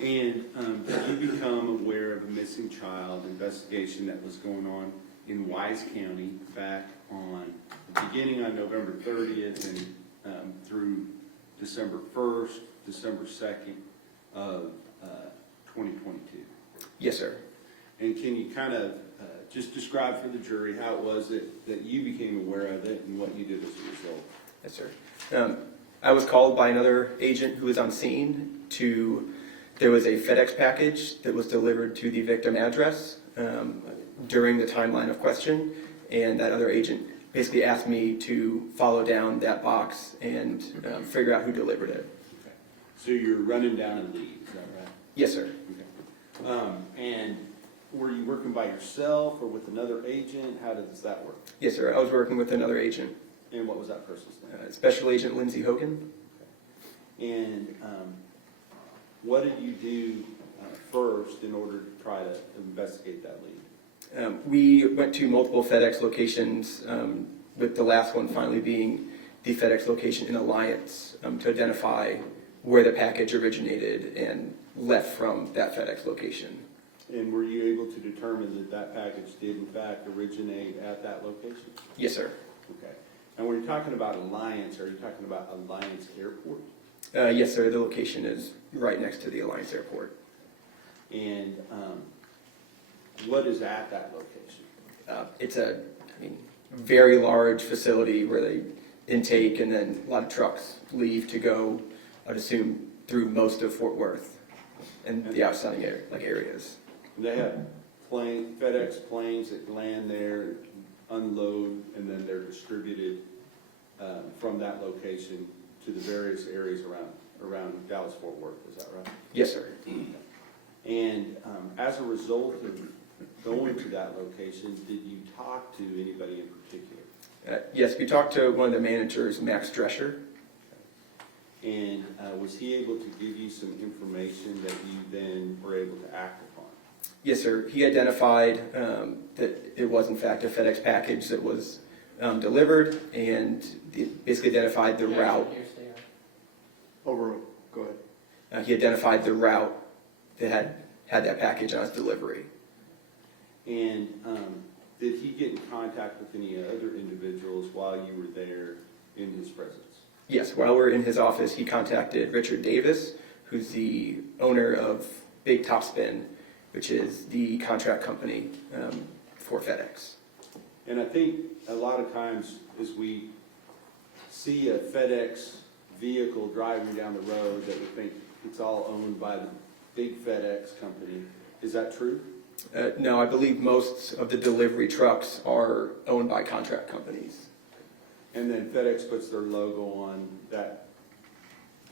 And did you become aware of a missing child investigation that was going on in Wise County back on, beginning on November 30th and through December 1st, December 2nd of 2022? Yes, sir. And can you kind of just describe for the jury how it was that you became aware of it and what you did as a result? Yes, sir. I was called by another agent who was on scene there was a FedEx package that was delivered to the victim address during the timeline of question, and that other agent basically asked me to follow down that box and figure out who delivered it. Okay. So you're running down a lead, is that right? Yes, sir. Okay. And were you working by yourself or with another agent? How does that work? Yes, sir. I was working with another agent. And what was that person's name? Special Agent Lindsay Hogan. Okay. And what did you do first in order to try to investigate that lead? We went to multiple FedEx locations, with the last one finally being the FedEx location in Alliance, to identify where the package originated and left from that FedEx location. And were you able to determine that that package did in fact originate at that location? Yes, sir. Okay. And when you're talking about Alliance, are you talking about Alliance Airport? Yes, sir. The location is right next to the Alliance Airport. And what is at that location? It's a very large facility where they intake and then a lot of trucks leave to go, I'd assume, through most of Fort Worth and the outstanding areas. And they have FedEx planes that land there, unload, and then they're distributed from that location to the various areas around Dallas-Fort Worth. Is that right? Yes, sir. And as a result of going to that location, did you talk to anybody in particular? Yes, we talked to one of the managers, Max Drescher. And was he able to give you some information that you then were able to act upon? Yes, sir. He identified that it was in fact a FedEx package that was delivered, and basically identified the route. Go ahead. He identified the route that had that package on its delivery. And did he get in contact with any other individuals while you were there in his presence? Yes, while we were in his office, he contacted Richard Davis, who's the owner of Big Topspin, which is the contract company for FedEx. And I think a lot of times as we see a FedEx vehicle driving down the road that we think it's all owned by the big FedEx company. Is that true? No, I believe most of the delivery trucks are owned by contract companies. And then FedEx puts their logo on that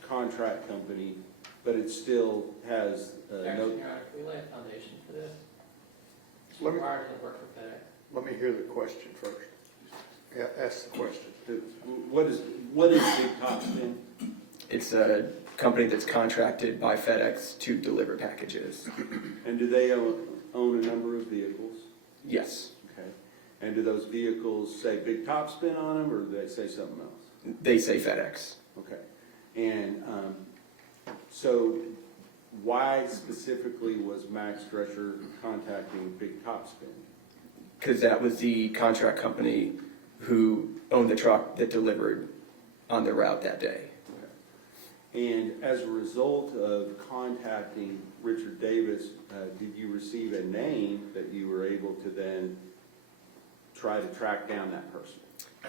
contract company, but it still has no... Actually, we lay a foundation for this. It's Let me- required to work for FedEx. Let me hear the question first. Yeah, ask the question. What is Big Topspin? It's a company that's contracted by FedEx to deliver packages. And do they own a number of vehicles? Yes. Okay. And do those vehicles say Big Topspin on them, or do they say something else? They say FedEx. Okay. And so why specifically was Max Drescher contacting Big Topspin? Because that was the contract company who owned the truck that delivered on the route that day. Okay. And as a result of contacting Richard Davis, did you receive a name that you were able to then try to track down that person?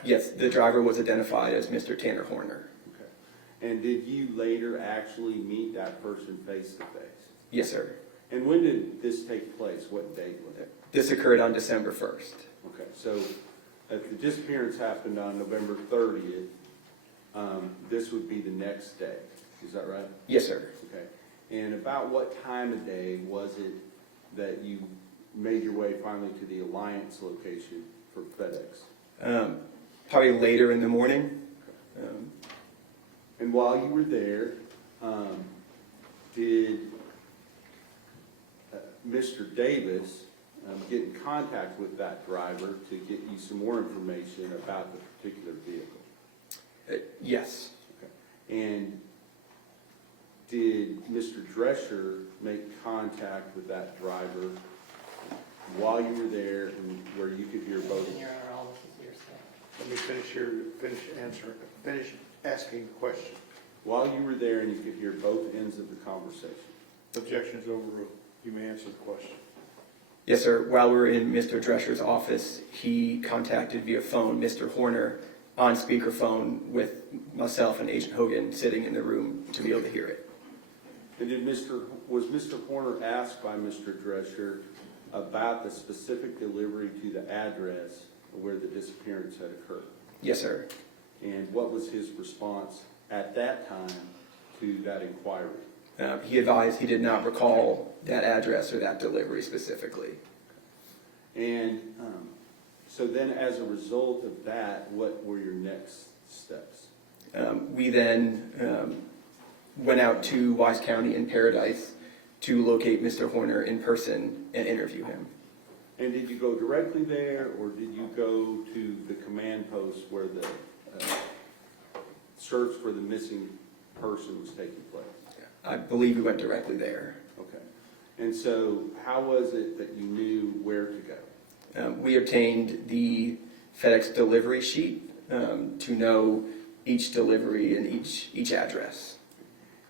Yes, the driver was identified as Mr. Tanner Horner. Okay. And did you later actually meet that person face to face? Yes, sir. And when did this take place? What date was it? This occurred on December 1st. Okay, so if the disappearance happened on November 30th, this would be the next day. Is that right? Yes, sir. Okay. And about what time of day was it that you made your way finally to the Alliance location for FedEx? Probably later in the morning. And while you were there, did Mr. Davis get in contact with that driver to get you some more information about the particular vehicle? Yes. Okay. And did Mr. Drescher make contact with that driver while you were there and where you could hear both? And Your Honor, all this is hearsay. Let me finish asking the question. While you were there and you could hear both ends of the conversation? Objection is overruled. You may answer the question. Yes, sir. While we were in Mr. Drescher's office, he contacted via phone Mr. Horner on speakerphone with myself and Agent Hogan sitting in the room to be able to hear it. And was Mr. Horner asked by Mr. Drescher about the specific delivery to the address where the disappearance had occurred? Yes, sir. And what was his response at that time to that inquiry? He advised he did not recall that address or that delivery specifically. And so then as a result of that, what were your next steps? We then went out to Wise County in Paradise to locate Mr. Horner in person and interview him. And did you go directly there, or did you go to the command post where the search for the missing person was taking place? I believe we went directly there. Okay. And so how was it that you knew where to go? We obtained the FedEx delivery sheet to know each delivery and each address.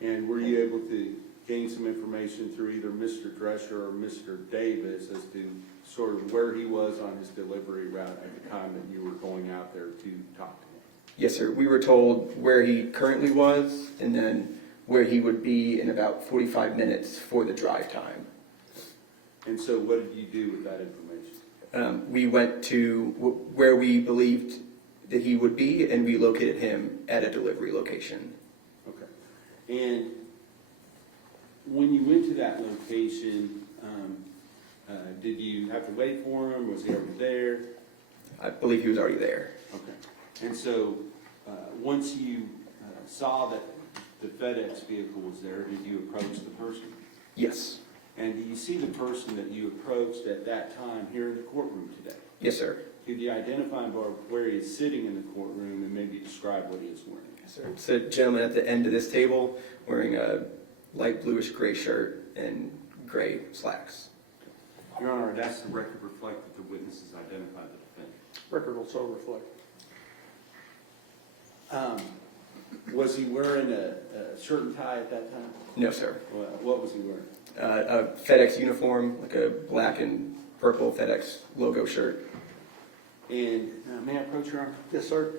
And were you able to gain some information through either Mr. Drescher or Mr. Davis as to sort of where he was on his delivery route at the time that you were going out there to talk to him? Yes, sir. We were told where he currently was and then where he would be in about 45 minutes for the drive time. And so what did you do with that information? We went to where we believed that he would be, and we located him at a delivery location. Okay. And when you went to that location, did you have to wait for him? Was he already there? I believe he was already there. Okay. And so once you saw that the FedEx vehicle was there, did you approach the person? Yes. And do you see the person that you approached at that time here in the courtroom today? Yes, sir. Could you identify him by where he is sitting in the courtroom and maybe describe what he is wearing? Yes, sir. It's a gentleman at the end of this table wearing a light bluish gray shirt and gray slacks. Your Honor, I'd ask the record reflect that the witnesses identify the defendant. Record will so reflect. Was he wearing a shirt and tie at that time? No, sir. What was he wearing? A FedEx uniform, like a black and purple FedEx logo shirt. And may I approach, Your Honor? Yes, sir.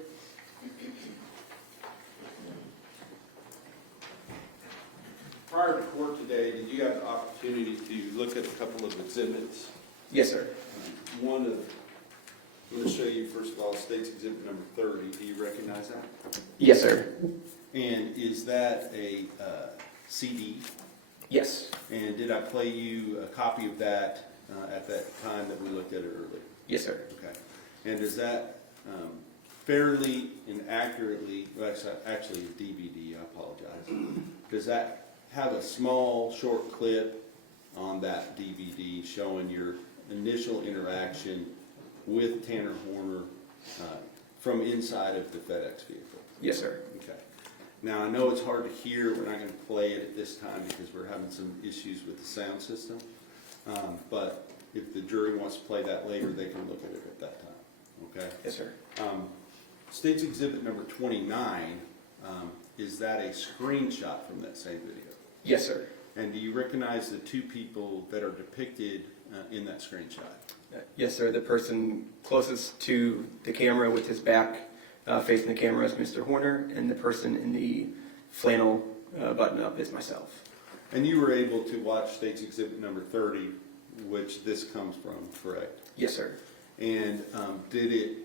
Prior to court today, did you have the opportunity to look at a couple of exhibits? Yes, sir. One of, I'm going to show you first of all State's Exhibit number 30. Do you recognize that? Yes, sir. And is that a CD? Yes. And did I play you a copy of that at that time that we looked at it earlier? Yes, sir. Okay. And does that fairly and accurately, well, it's actually a DVD, I apologize. Does that have a small, short clip on that DVD showing your initial interaction with Tanner Horner from inside of the FedEx vehicle? Yes, sir. Okay. Now, I know it's hard to hear. We're not going to play it at this time because we're having some issues with the sound system. But if the jury wants to play that later, they can look at it at that time. Okay? Yes, sir. State's Exhibit number 29, is that a screenshot from that same video? Yes, sir. And do you recognize the two people that are depicted in that screenshot? Yes, sir. The person closest to the camera with his back facing the camera is Mr. Horner, and the person in the flannel button-up is myself. And you were able to watch State's Exhibit number 30, which this comes from, correct? Yes, sir. And did it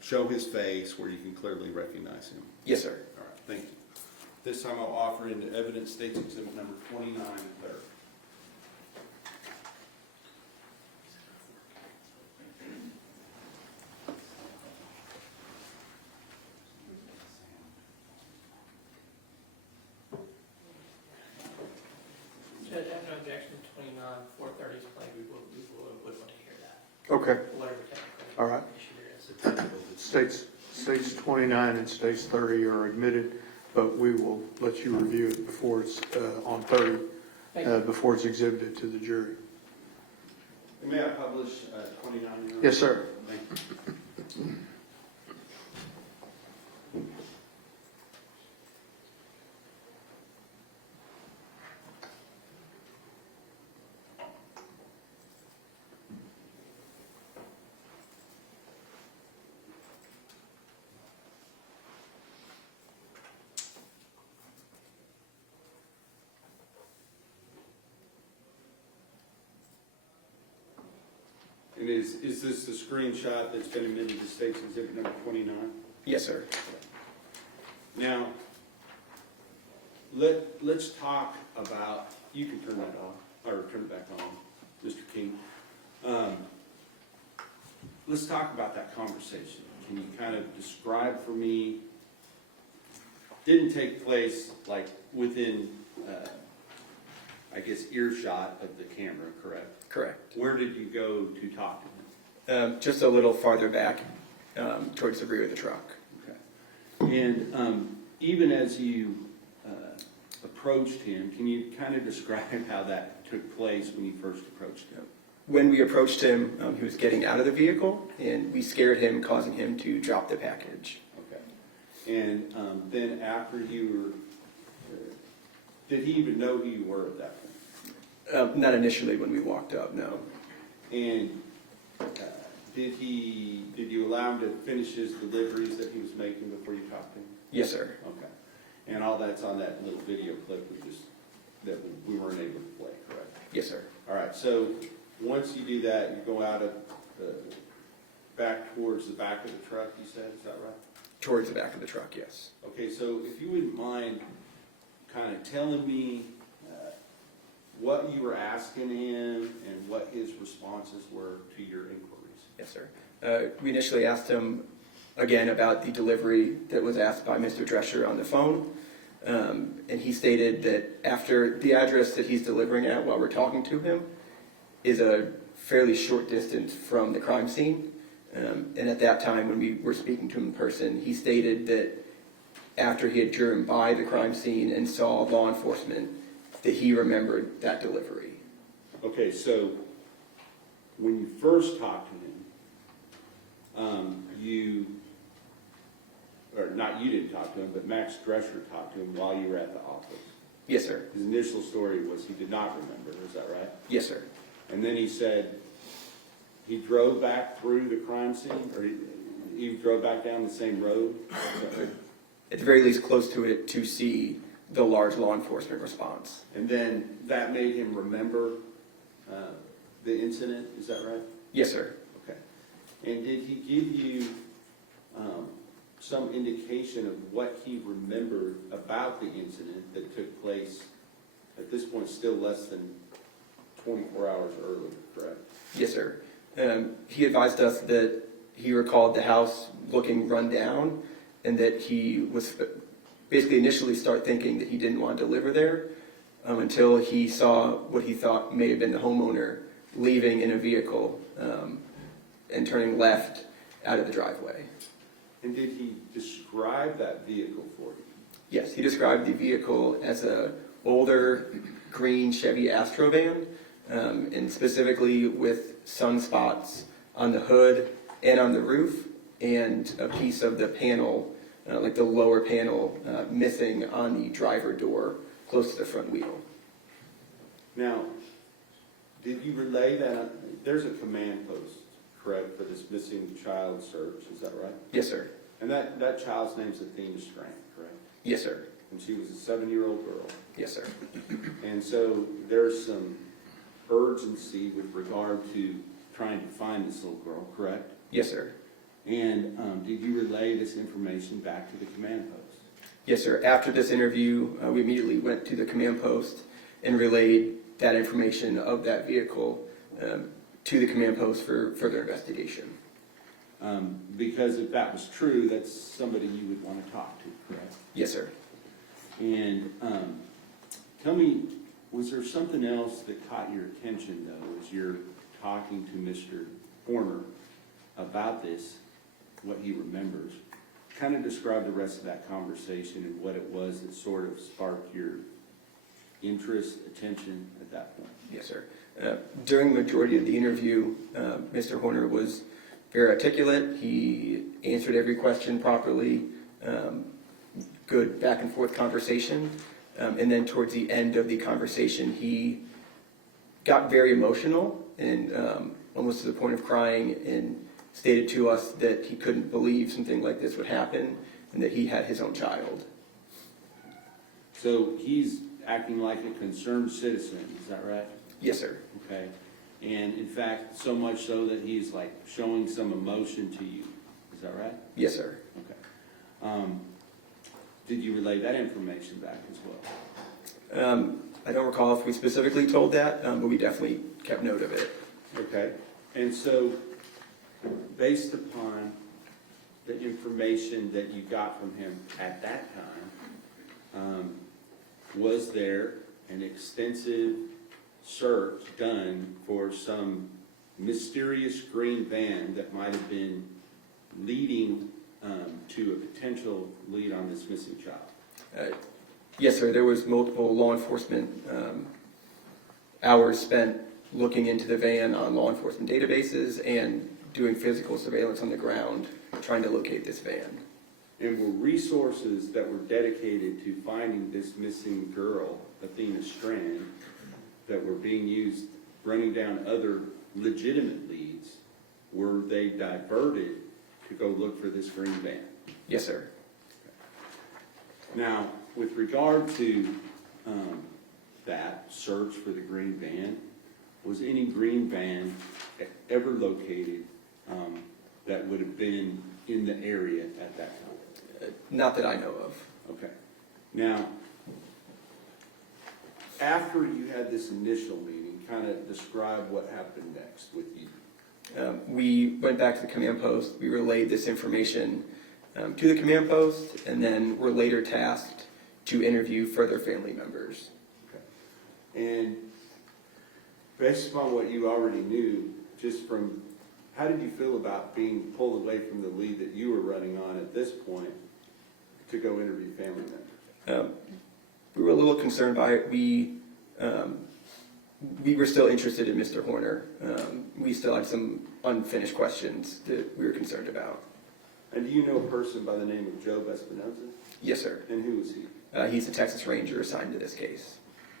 show his face where you can clearly recognize him? Yes, sir. All right, thank you. This time I'll offer into evidence State's Exhibit number 29 and 30. Judge, I have no objection to 29, 430 is played, we would want to hear that. Okay. Whatever technical All right. issue there is. States 29 and States 30 are admitted. but we will let you review it before it's on 30, Thank you. before it's exhibited to the jury. May I publish 29? Yes, sir. Thank you. And is this the screenshot that's been admitted to State's Exhibit number 29? Yes, sir. Now, let's talk about, you can turn that off, or turn it back on, Mr. King. Let's talk about that conversation. Can you kind of describe for me, didn't take place like within, I guess, earshot of the camera, correct? Correct. Where did you go to talk to him? Just a little farther back, towards the rear of the truck. Okay. And even as you approached him, can you kind of describe how that took place when you first approached him? When we approached him, he was getting out of the vehicle, and we scared him, causing him to drop the package. Okay. And then after you were, did he even know who you were at that point? Not initially when we walked up, no. And did you allow him to finish his deliveries that he was making before you talked to him? Yes, sir. Okay. And all that's on that little video clip that we weren't able to play, correct? Yes, sir. All right, so once you do that, you go out of back towards the back of the truck, you said, is that right? Towards the back of the truck, yes. Okay, so if you wouldn't mind kind of telling me what you were asking him and what his responses were to your inquiries. Yes, sir. We initially asked him, again, about the delivery that was asked by Mr. Drescher on the phone. And he stated that after the address that he's delivering at while we're talking to him is a fairly short distance from the crime scene. And at that time, when we were speaking to him in person, he stated that after he had driven by the crime scene and saw law enforcement, that he remembered that delivery. Okay, so when you first talked to him, you didn't talk to him, but Max Drescher talked to him while you were at the office. Yes, sir. His initial story was he did not remember, is that right? Yes, sir. And then he said he drove back through the crime scene, or he drove back down the same road? At the very least, close to it to see the large law enforcement response. And then that made him remember the incident, is that right? Yes, sir. Okay. And did he give you some indication of what he remembered about the incident that took place at this point still less than 24 hours earlier, correct? Yes, sir. He advised us that he recalled the house looking run down and that he was basically initially start thinking that he didn't want to deliver there until he saw what he thought may have been the homeowner leaving in a vehicle and turning left out of the driveway. And did he describe that vehicle for you? Yes, he described the vehicle as a older green Chevy Astro van, and specifically with sunspots on the hood and on the roof, and a piece of the panel, like the lower panel, missing on the driver door close to the front wheel. Now, did you relay that? There's a command post, correct, for this missing child search, is that right? Yes, sir. And that child's name's Athena Strand, correct? Yes, sir. And she was a 7-year-old girl. Yes, sir. And so there's some urgency with regard to trying to find this little girl, correct? Yes, sir. And did you relay this information back to the command post? Yes, sir. After this interview, we immediately went to the command post and relayed that information of that vehicle to the command post for further investigation. Because if that was true, that's somebody you would want to talk to, correct? Yes, sir. And tell me, was there something else that caught your attention, though, as you're talking to Mr. Horner about this, what he remembers? kind of describe the rest of that conversation and what it was that sort of sparked your interest, attention at that point. Yes, sir. During the majority of the interview, Mr. Horner was very articulate. He answered every question properly. Good back and forth conversation. And then towards the end of the conversation, he got very emotional and almost to the point of crying, and stated to us that he couldn't believe something like this would happen and that he had his own child. So he's acting like a concerned citizen, is that right? Yes, sir. Okay. And in fact, so much so that he's like showing some emotion to you, is that right? Yes, sir. Okay. Did you relay that information back as well? I don't recall if we specifically told that, but we definitely kept note of it. Okay. And so, based upon the information that you got from him at that time, was there an extensive search done for some mysterious green van that might have been leading to a potential lead on this missing child? Yes, sir. There was multiple law enforcement hours spent looking into the van on law enforcement databases and doing physical surveillance on the ground, trying to locate this van. And were resources that were dedicated to finding this missing girl, Athena Strand, that were being used running down other legitimate leads, were they diverted to go look for this green van? Yes, sir. Now, with regard to that search for the green van, was any green van ever located that would have been in the area at that time? Not that I know of. Okay. Now, after you had this initial meeting, kind of describe what happened next with you. We went back to the command post. We relayed this information to the command post, and then were later tasked to interview further family members. Okay. And based upon what you already knew, just from, how did you feel about being pulled away from the lead that you were running on at this point to go interview family members? We were a little concerned by it. We were still interested in Mr. Horner. We still had some unfinished questions that we were concerned about. And do you know a person by the name of Joe Espinoza? Yes, sir. And who was he? He's a Texas Ranger assigned to this case.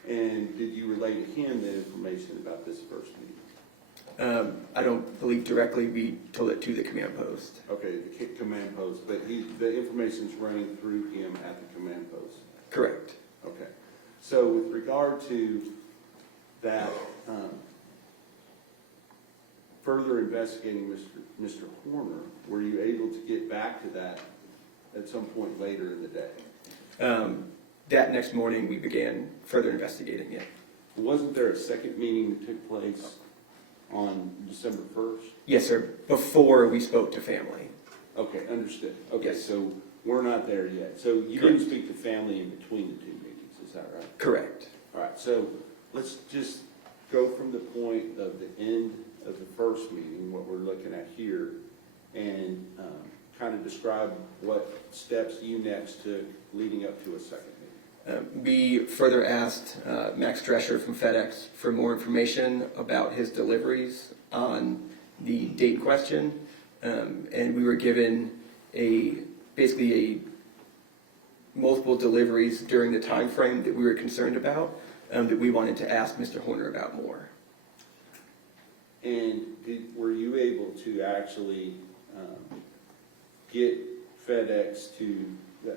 And did you relay to him the information about this first meeting? I don't believe directly. We told it to the command post. Okay, the command post, but the information's running through him at the command post. Correct. Okay. So with regard to that, further investigating Mr. Horner, were you able to get back to that at some point later in the day? That next morning, we began further investigating it. Wasn't there a second meeting that took place on December 1st? Yes, sir. Before we spoke to family. Okay, understood. Okay, Yes. so we're not there yet. So you Correct. didn't speak to family in between the two meetings, is that right? Correct. All right, so let's just go from the point of the end of the first meeting, what we're looking at here, and kind of describe what steps you next took leading up to a second meeting. We further asked Max Drescher from FedEx for more information about his deliveries on the date question, and we were given basically multiple deliveries during the time frame that we were concerned about, that we wanted to ask Mr. Horner about more. And were you able to actually get FedEx to,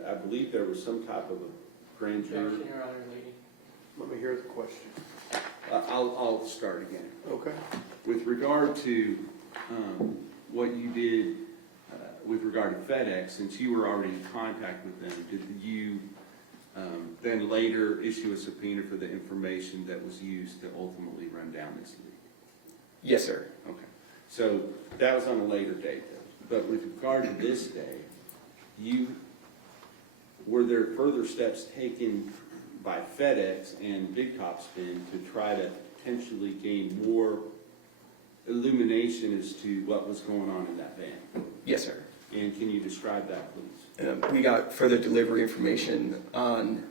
I believe there was some type of a grand jury? Objection, Your Honor, lady. Let me hear the question. I'll start again. Okay. With regard to what you did with regard to FedEx, since you were already in contact with them, did you then later issue a subpoena for the information that was used to ultimately run down this lead? Yes, sir. Okay. So that was on a later date, though. But with regard to this day, were there further steps taken by FedEx and Big Top Spin to try to potentially gain more illumination as to what was going on in that van? Yes, sir. And can you describe that, please? We got further delivery information on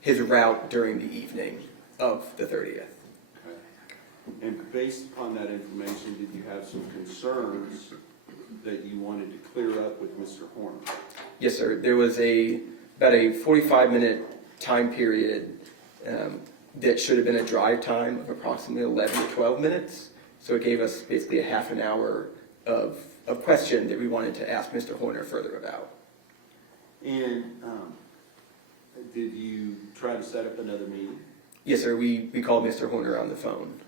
his route during the evening of the 30th. Okay. And based upon that information, did you have some concerns that you wanted to clear up with Mr. Horner? Yes, sir. There was about a 45-minute time period that should have been a drive time of approximately 11 to 12 minutes. So it gave us basically a half an hour of question that we wanted to ask Mr. Horner further about. And did you try to set up another meeting? Yes, sir. We called Mr. Horner on the phone.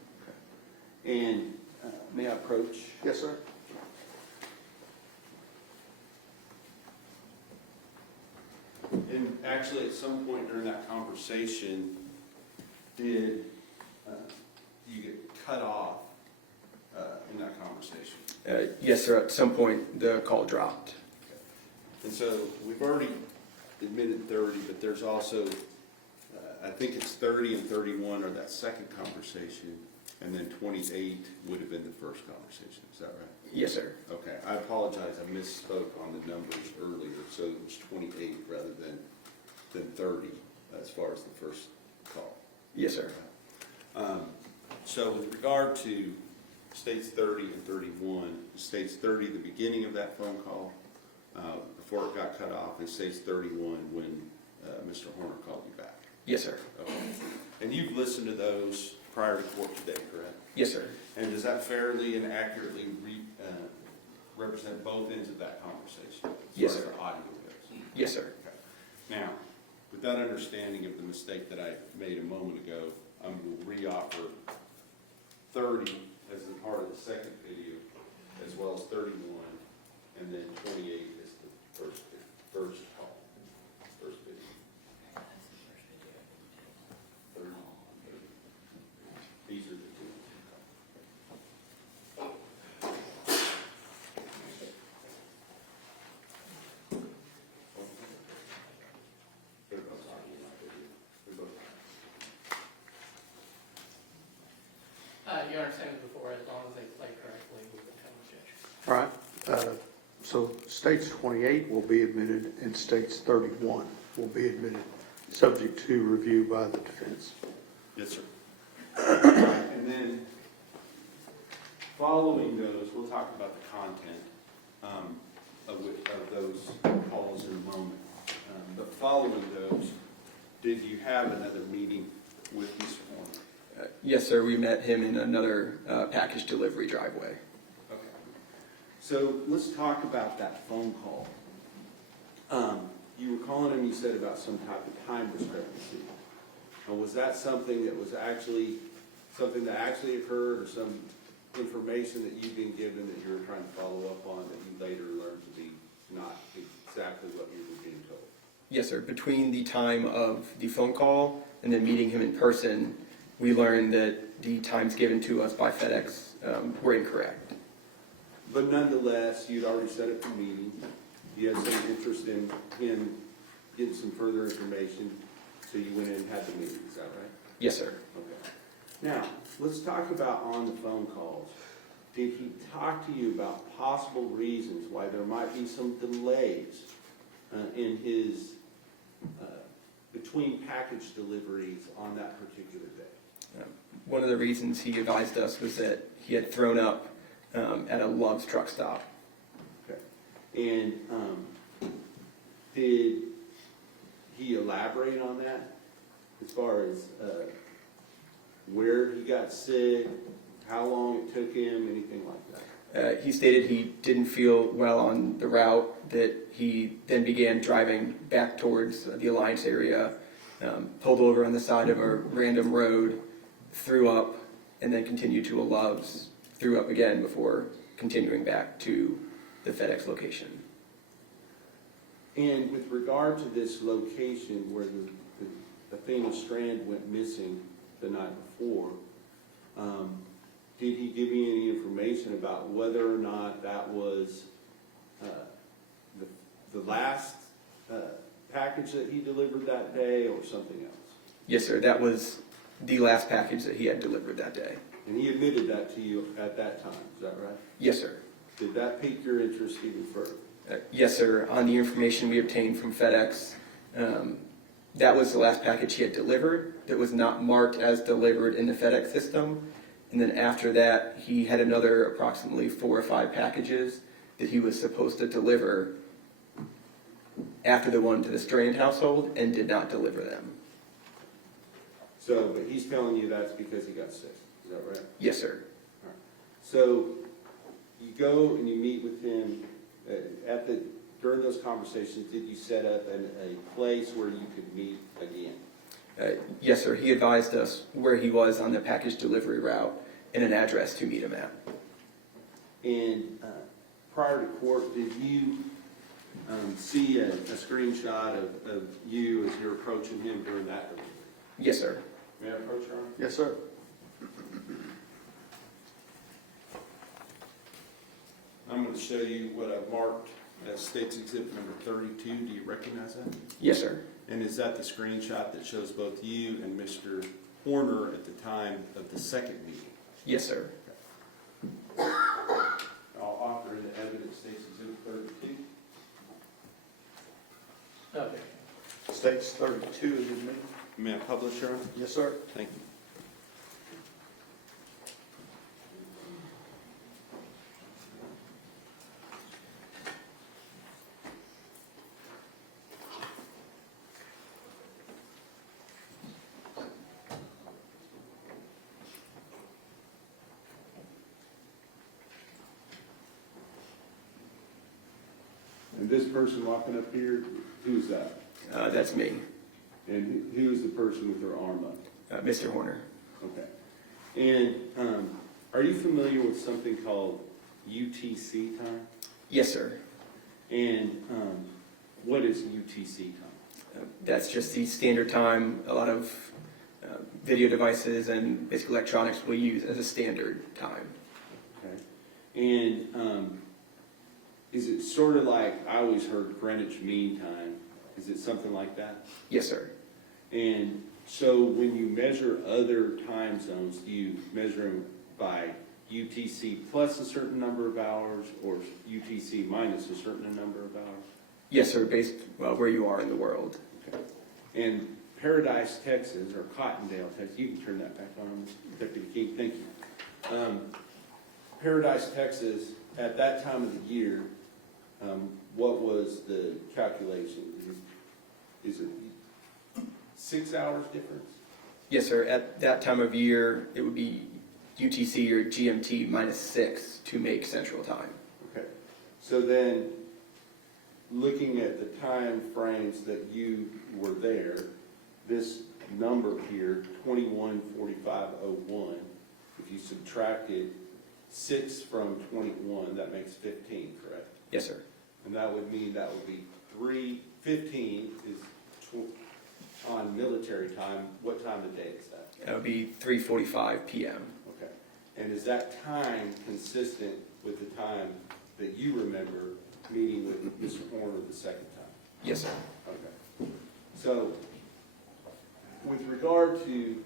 And may I approach? Yes, sir. And actually, at some point during that conversation, did you get cut off in that conversation? Yes, sir. At some point, the call dropped. And so we've already admitted 30, but there's also, I think it's 30 and 31 are that second conversation, and then 28 would have been the first conversation. Is that right? Yes, sir. Okay, I apologize, I misspoke on the numbers earlier, so it was 28 rather than 30 as far as the first call. Yes, sir. So with regard to states 30 and 31, states 30, the beginning of that phone call, before it got cut off, and states 31 when Mr. Horner called you back. Yes, sir. Okay. And you've listened to those prior to court today, correct? Yes, sir. And does that fairly and accurately represent both ends of that conversation? Yes, as far sir. as the audio goes? Yes, sir. Okay. Now, with that understanding of the mistake that I made a moment ago, I'm going to re-offer 30 as a part of the second video, as well as 31, and then 28 as the first call, first video. 30, 30. These are the two. They're both audio, not video. They're both. You understand it before, as long as they play correctly, we would have objection. All right, so states 28 will be admitted and states 31 will be admitted, subject to review by the defense. Yes, sir. And then, following those, we'll talk about the content of those calls in a moment. But following those, did you have another meeting with Mr. Horner? Yes, sir. We met him in another package delivery driveway. Okay. So let's talk about that phone call. You were calling him, you said about some type of time discrepancy. Was that something that was actually, something that actually occurred, or some information that you've been given that you were trying to follow up on that you later learned to be not exactly what you were being told? Yes, sir. Between the time of the phone call and then meeting him in person, we learned that the times given to us by FedEx were incorrect. But nonetheless, you'd already set up the meeting. You had some interest in him getting some further information, so you went in and had the meeting. Is that right? Yes, sir. Okay. Now, let's talk about on the phone calls. Did he talk to you about possible reasons why there might be some delays in his between package deliveries on that particular day? One of the reasons he advised us was that he had thrown up at a Love's truck stop. Okay. And did he elaborate on that as far as where he got sick, how long it took him, anything like that? He stated he didn't feel well on the route, that he then began driving back towards the Alliance area, pulled over on the side of a random road, threw up, and then continued to a Love's, threw up again before continuing back to the FedEx location. And with regard to this location where the Athena Strand went missing the night before, did he give you any information about whether or not that was the last package that he delivered that day or something else? Yes, sir. That was the last package that he had delivered that day. And he admitted that to you at that time, is that right? Yes, sir. Did that pique your interest even further? Yes, sir. On the information we obtained from FedEx, that was the last package he had delivered that was not marked as delivered in the FedEx system. And then after that, he had another approximately 4 or 5 packages that he was supposed to deliver after the one to the Strand household and did not deliver them. So, but he's telling you that's because he got sick, is that right? Yes, sir. So, you go and you meet with him during those conversations, did you set up a place where you could meet again? Yes, sir. He advised us where he was on the package delivery route and an address to meet him at. And prior to court, did you see a screenshot of you as you're approaching him during that delivery? Yes, sir. May I approach your Honor? Yes, sir. I'm going to show you what I've marked as State's Exhibit number 32. Do you recognize that? Yes, sir. And is that the screenshot that shows both you and Mr. Horner at the time of the second meeting? Yes, sir. I'll offer in the evidence State's Exhibit 32. Okay. States 32 is admitted. May I publish, Your Honor? Yes, sir. Thank you. And this person walking up here, who's that? That's me, And who is the person with their arm up? Mr. Horner. Okay. And are you familiar with something called UTC time? Yes, sir. And what is UTC time? That's just the standard time a lot of video devices and basic electronics will use as a standard time. Okay. And is it sort of like, I always heard Greenwich Mean Time. Is it something like that? Yes, sir. And so when you measure other time zones, do you measure them by UTC plus a certain number of hours or UTC minus a certain number of hours? Yes, sir, based where you are in the world. Okay. And Paradise, Texas, or Cottondale, Texas, you can turn that back on, Deputy King, thank you. Paradise, Texas, at that time of the year, what was the calculation? Is it 6 hours difference? Yes, sir. At that time of year, it would be UTC or GMT -6 to make Central Time. Okay. So then, looking at the time frames that you were there, this number here, 21:45:01, if you subtracted 6 from 21, that makes 15, correct? Yes, sir. And that would mean that would be 3:15 is on military time. What time of day is that? That would be 3:45 p.m. Okay. And is that time consistent with the time that you remember meeting with Mr. Horner the second time? Yes, sir. Okay. So, with regard to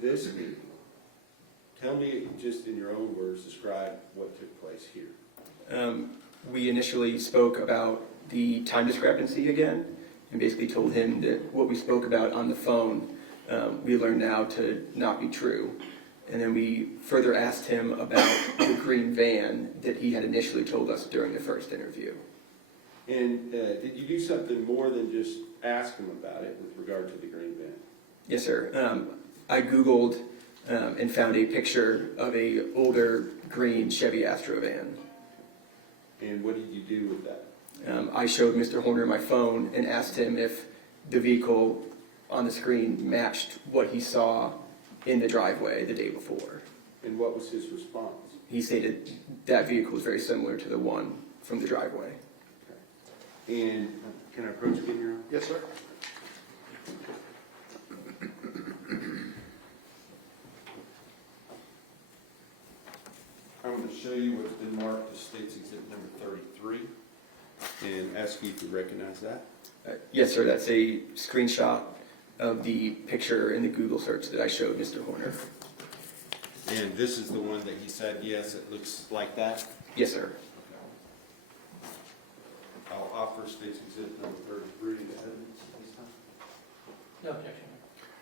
this meeting, tell me just in your own words, describe what took place here. We initially spoke about the time discrepancy again, and basically told him that what we spoke about on the phone, we learned now to not be true. And then we further asked him about the green van that he had initially told us during the first interview. And did you do something more than just ask him about it with regard to the green van? Yes, sir. I Googled and found a picture of a older green Chevy Astro van. And what did you do with that? I showed Mr. Horner my phone and asked him if the vehicle on the screen matched what he saw in the driveway the day before. And what was his response? He stated that vehicle was very similar to the one from the driveway. Okay. And can I approach again, Your Honor? Yes, sir. I'm going to show you what's been marked as State's Exhibit number 33 and ask you to recognize that. Yes, sir. That's a screenshot of the picture in the Google search that I showed Mr. Horner. And this is the one that he said, yes, it looks like that? Yes, sir. I'll offer State's Exhibit number 33 to evidence this time. No objection.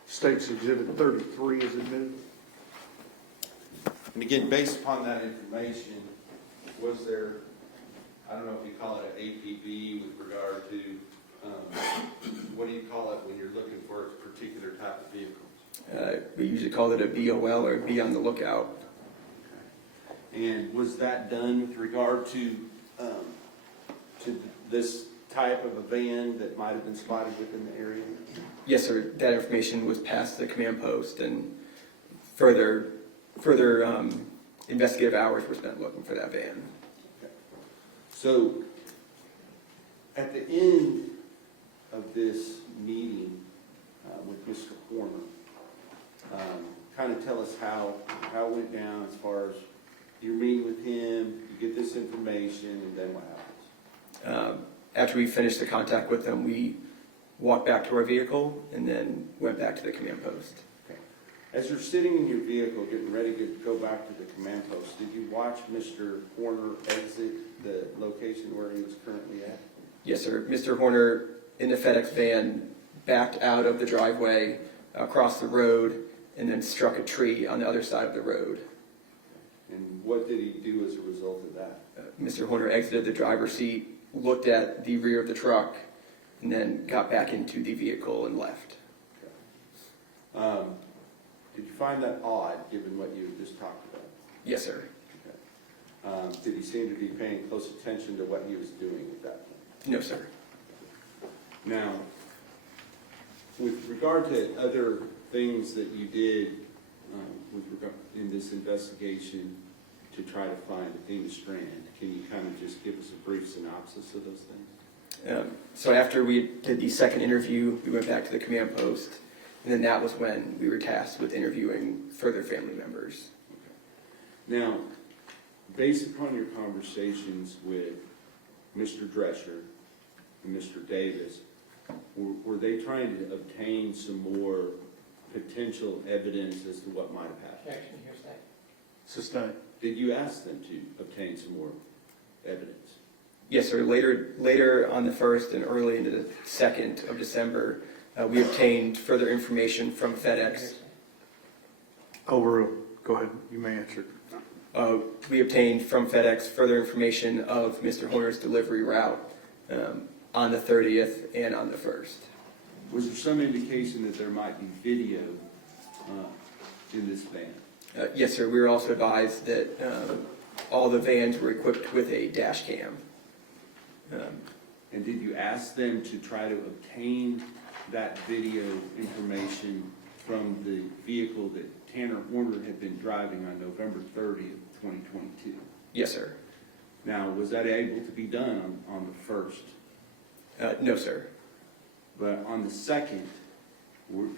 State's Exhibit 33 is admitted. And again, based upon that information, was there, I don't know if you call it an APB with regard to, what do you call it when you're looking for a particular type of vehicle? We usually call it a BOL, or be on the lookout. And was that done with regard to this type of a van that might have been spotted within the area? Yes, sir. That information was passed to the command post, and further investigative hours were spent looking for that van. So, at the end of this meeting with Mr. Horner, kind of tell us how it went down as far as you're meeting with him, you get this information, and then what happens? After we finished the contact with them, we walked back to our vehicle and then went back to the command post. Okay. As you're sitting in your vehicle getting ready to go back to the command post, did you watch Mr. Horner exit the location where he was currently at? Yes, sir. Mr. Horner, in the FedEx van, backed out of the driveway, across the road, and then struck a tree on the other side of the road. And what did he do as a result of that? Mr. Horner exited the driver's seat, looked at the rear of the truck, and then got back into the vehicle and left. Okay. Did you find that odd, given what you just talked about? Yes, sir. Okay. Did he seem to be paying close attention to what he was doing at that point? No, sir. Now, with regard to other things that you did with regard in this investigation to try to find Athena Strand, can you kind of just give us a brief synopsis of those things? So after we did the second interview, we went back to the command post, and then that was when we were tasked with interviewing further family members. Okay. Now, based upon your conversations with Mr. Drescher and Mr. Davis, were they trying to obtain some more potential evidence as to what might have happened? Objection, hearsay. Sustained. Did you ask them to obtain some more evidence? Yes, sir. Later on the 1st and early into the 2nd of December, we obtained further information from FedEx. Hearsay. Overruled. Go ahead, you may answer. We obtained from FedEx further information of Mr. Horner's delivery route on the 30th and on the 1st. Was there some indication that there might be video in this van? Yes, sir. We were also advised that all the vans were equipped with a dash cam. And did you ask them to try to obtain that video information from the vehicle that Tanner Horner had been driving on November 30th, 2022? Yes, sir. Now, was that able to be done on the 1st? No, sir. But on the 2nd,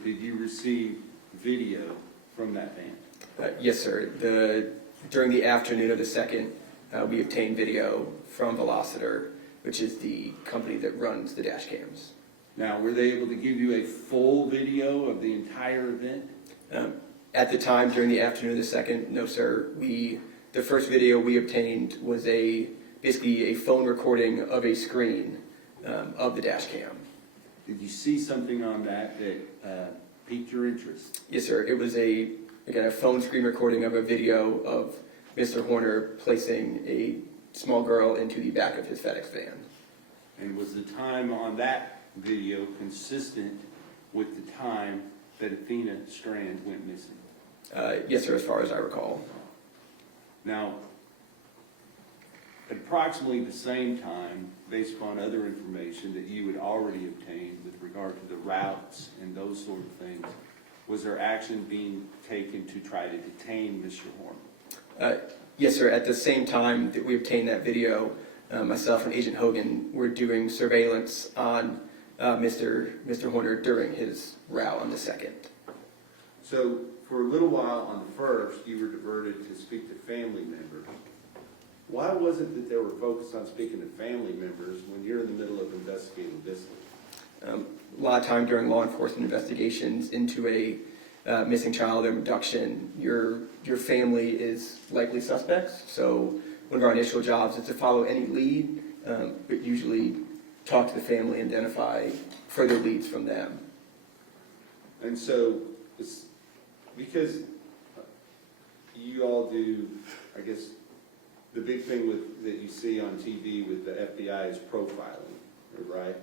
did you receive video from that van? Yes, sir. During the afternoon of the 2nd, we obtained video from Velociter, which is the company that runs the dash cams. Now, were they able to give you a full video of the entire event? At the time, during the afternoon of the 2nd, no, sir. The first video we obtained was basically a phone recording of a screen of the dash cam. Did you see something on that piqued your interest? Yes, sir. It was a phone screen recording of a video of Mr. Horner placing a small girl into the back of his FedEx van. And was the time on that video consistent with the time that Athena Strand went missing? Yes, sir, as far as I recall. Now, at approximately the same time, based upon other information that you had already obtained with regard to the routes and those sort of things, was there action being taken to try to detain Mr. Horner? Yes, sir. At the same time that we obtained that video, myself and Agent Hogan were doing surveillance on Mr. Horner during his route on the 2nd. So, for a little while on the 1st, you were diverted to speak to family members. Why was it that they were focused on speaking to family members when you're in the middle of investigating this? A lot of time during law enforcement investigations into a missing child and abduction, your family is likely suspects. So one of our initial jobs is to follow any lead, but usually talk to the family and identify further leads from them. And so, because you all do, I guess, the big thing that you see on TV with the FBI is profiling, right?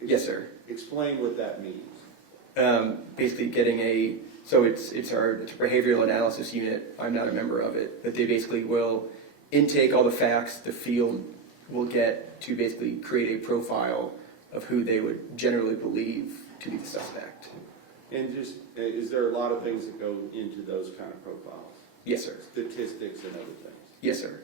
Yes, sir. Explain what that means. Basically getting it's our behavioral analysis unit. I'm not a member of it, but they basically will intake all the facts the field will get to basically create a profile of who they would generally believe to be the suspect. And just, is there a lot of things that go into those kind of profiles? Yes, sir. Statistics and other things? Yes, sir.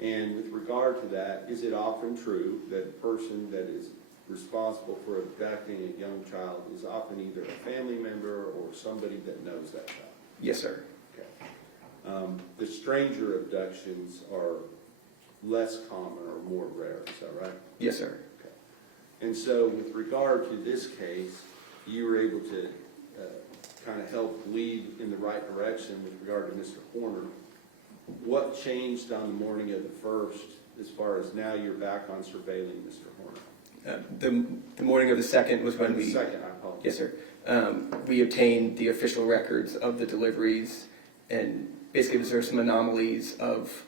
And with regard to that, is it often true that a person that is responsible for abducting a young child is often either a family member or somebody that knows that child? Yes, sir. Okay. The stranger abductions are less common or more rare, is that right? Yes, sir. Okay. And so with regard to this case, you were able to kind of help lead in the right direction with regard to Mr. Horner. What changed on the morning of the 1st as far as now you're back on surveilling Mr. Horner? The morning of the 2nd was when The second, I apologize. Yes, sir. We obtained the official records of the deliveries, and basically there were some anomalies of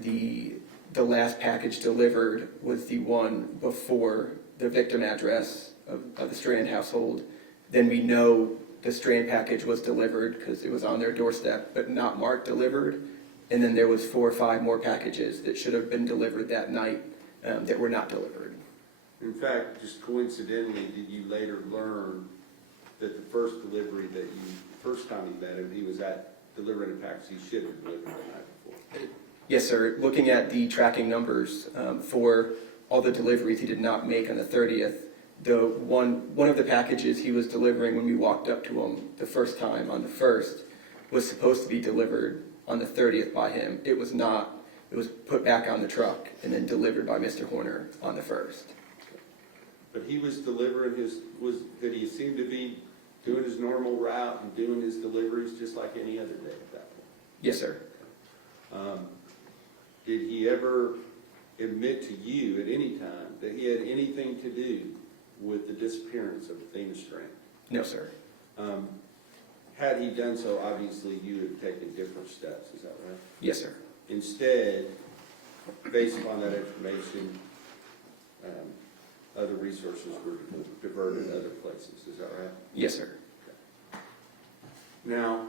the last package delivered was the one before the victim address of the Strand household. Then we know the Strand package was delivered because it was on their doorstep, but not marked delivered. And then there was 4 or 5 more packages that should have been delivered that night that were not delivered. In fact, just coincidentally, did you later learn that the first delivery that first time you met him, he was delivering a package he should have delivered the night before? Yes, sir. Looking at the tracking numbers for all the deliveries he did not make on the 30th, the one of the packages he was delivering when we walked up to him the first time on the 1st was supposed to be delivered on the 30th by him. It was not. It was put back on the truck and then delivered by Mr. Horner on the 1st. But he was delivering that he seemed to be doing his normal route and doing his deliveries just like any other day at that point? Yes, sir. Did he ever admit to you at any time that he had anything to do with the disappearance of Athena Strand? No, sir. Had he done so, obviously you would have taken different steps, is that right? Yes, sir. Instead, based upon that information, other resources were diverted other places, is that right? Yes, sir. Now,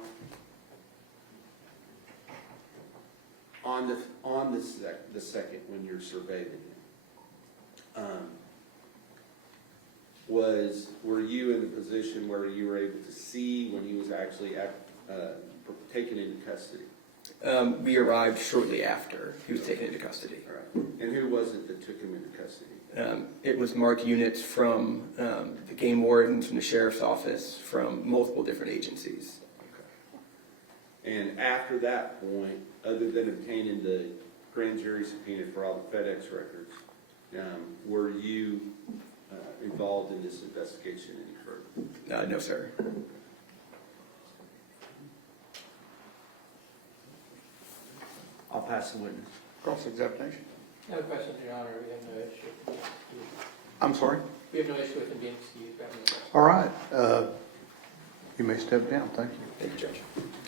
on the second, when you're surveilling him, were you in the position where you were able to see when he was actually taken into custody? We arrived shortly after he was taken into custody. All right. And who was it that took him into custody? It was marked units from the game wardens, from the sheriff's office, from multiple different agencies. Okay. And after that point, other than obtaining the grand jury subpoena for all the FedEx records, were you involved in this investigation any further? No, sir. I'll pass the witness. Cross-examination. No questions, Your Honor. We have no issue. I'm sorry? We have no issue with him being excused. We have no questions. All right. You may step down. Thank you. Thank you, Judge.